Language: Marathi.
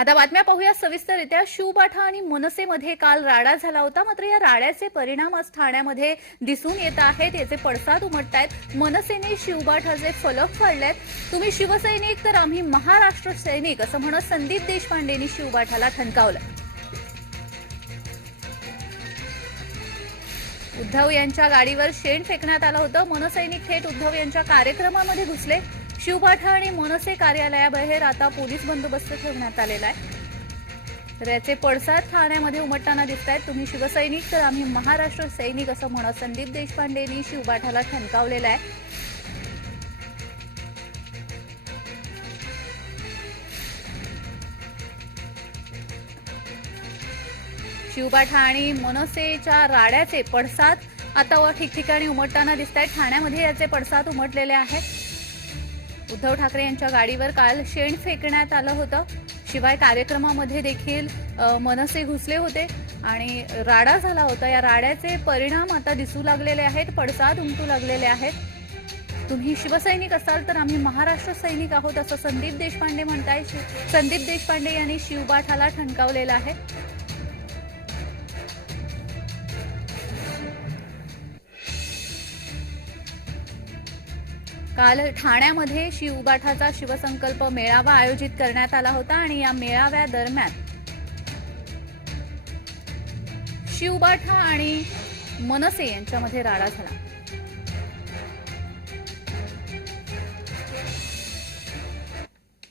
आता बातम्या पाहूया सविस्तररित्या. शिवबाठा आणि मनसेमध्ये काल राडा झाला होता. मात्र या राड्याचे परिणाम आज ठाण्यामध्ये दिसून येत आहेत. याचे पडसाद उमटत आहेत मनसेने शिवबाठाचे फलक फाडलेत. तुम्ही शिवसैनिक तर आम्ही महाराष्ट्र सैनिक असं म्हणत संदीप देशपांडेंनी शिवबाठाला ठणकावलं उद्धव यांच्या गाडीवर शेण फेकण्यात आलं होतं. मनसैनिक थेट उद्धव यांच्या कार्यक्रमामध्ये घुसले. शिवबाठा आणि मनसे कार्यालयाबाहेर आता पोलीस बंदोबस्त ठेवण्यात आलेला आहे. तर याचे पडसाद ठाण्यामध्ये उमटताना दिसत आहेत तुम्ही शिवसैनिक तर आम्ही महाराष्ट्र सैनिक असं म्हणत संदीप देशपांडेंनी शिवबाठाला ठणकावलेला आहे. शिवपाठा आणि मनसेच्या राड्याचे पडसाद आता व ठिकठिकाणी उमटताना दिसत आहेत ठाण्यामध्ये याचे पडसाद उमटलेले आहेत. उद्धव ठाकरे यांच्या गाडीवर काल शेण फेकण्यात आलं होतं. शिवाय कार्यक्रमामध्ये देखील मनसे घुसले होते आणि राडा झाला होता. या राड्याचे परिणाम आता दिसू लागलेले आहेत पडसाद उमटू लागलेले आहेत. तुम्ही शिवसैनिक असाल तर आम्ही महाराष्ट्र सैनिक आहोत असं संदीप देशपांडे म्हणताय. शि- संदीप देशपांडे यांनी शिवबाठाला ठणकावलेलं आहे. काल ठाण्यामध्ये शिवबाठाचा शिवसंकल्प मेळावा आयोजित करण्यात आला होता आणि या मेळाव्या दरम्यान शिवबाठा आणि मनसे यांच्यामध्ये राडा झाला.